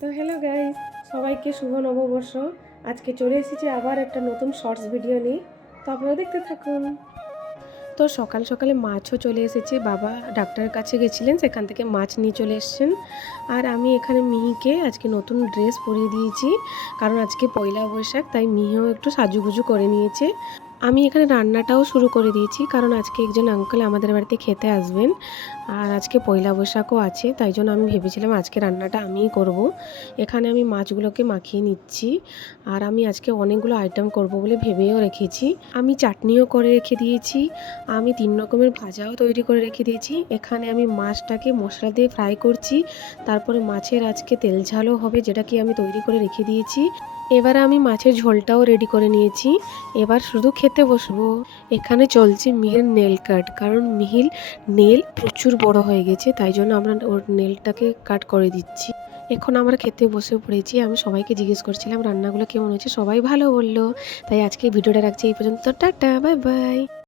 তো hello guys, সবাইকে শুভ নববর্ষ। আজকে চলে এসেছি আবার একটা নতুন শর্টস ভিডিও নিয়ে, তো আপনারা দেখতে থাকুন। তো সকাল সকালে মাছও চলে এসেছে, বাবা ডাক্তারের কাছে গেছিলেন, সেখান থেকে মাছ নিয়ে চলে এসেছেন। আর আমি এখানে মিহিকে আজকে নতুন ড্রেস পরিয়ে দিয়েছি, কারণ আজকে পয়লা বৈশাখ, তাই মিহিও একটু সাজুগুজু করে নিয়েছে। আমি এখানে রান্নাটাও শুরু করে দিয়েছি, কারণ আজকে একজন আঙ্কেল আমাদের বাড়িতে খেতে আসবেন, আর আজকে পয়লা বৈশাখও আছে, তাই জন্য আমি ভেবেছিলাম আজকে রান্নাটা আমিই করব। এখানে আমি মাছগুলোকে মাখিয়ে নিচ্ছি, আর আমি আজকে অনেকগুলো আইটেম করব বলে ভেবেও রেখেছি। আমি চাটনিও করে রেখে দিয়েছি, আমি 3 রকমের ভাজাও তৈরি করে রেখে দিয়েছি। এখানে আমি মাছটাকে মশলা দিয়ে ফ্রাই করছি, তারপরে মাছের আজকে তেল ঝালও হবে, যেটা কি আমি তৈরি করে রেখে দিয়েছি। এবারে আমি মাছের ঝোলটাও রেডি করে নিয়েছি, এবার শুধু খেতে বসবো। এখানে চলছে মিহির নেল কাট, কারণ মিহির নেল প্রচুর বড় হয়ে গেছে, তাই জন্য আমরা ওর নেলটাকে কাট করে দিচ্ছি। এখন আমরা খেতে বসে পড়েছি। আমি সবাইকে জিজ্ঞেস করছিলাম রান্নাগুলো কেমন হয়েছে, সবাই ভালো বললো। তাই আজকে ভিডিওটা রাখছি এই পর্যন্ত। Tata, bye bye.